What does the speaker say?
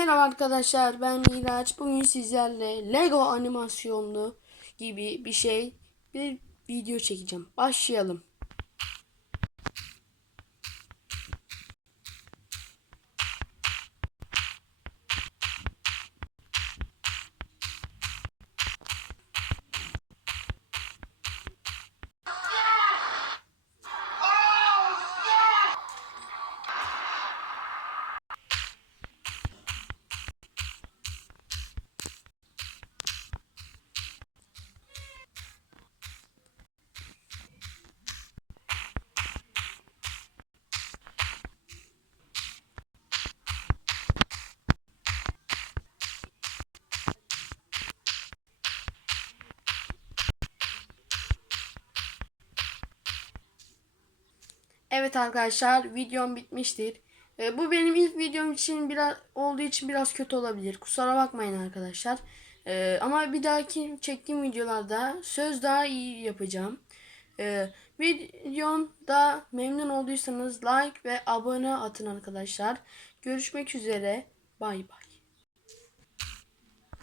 Merhaba arkadaşlar ben Miraç. Bugün sizlerle Lego animasyonlu gibi bir şey bir video çekeceğim. Başlayalım. Evet arkadaşlar videom bitmiştir. Ee, bu benim ilk videom için biraz olduğu için biraz kötü olabilir. Kusura bakmayın arkadaşlar. Ee, ama bir dahaki çektiğim videolarda söz daha iyi yapacağım. Ee, videomda memnun olduysanız like ve abone atın arkadaşlar. Görüşmek üzere. Bay bay.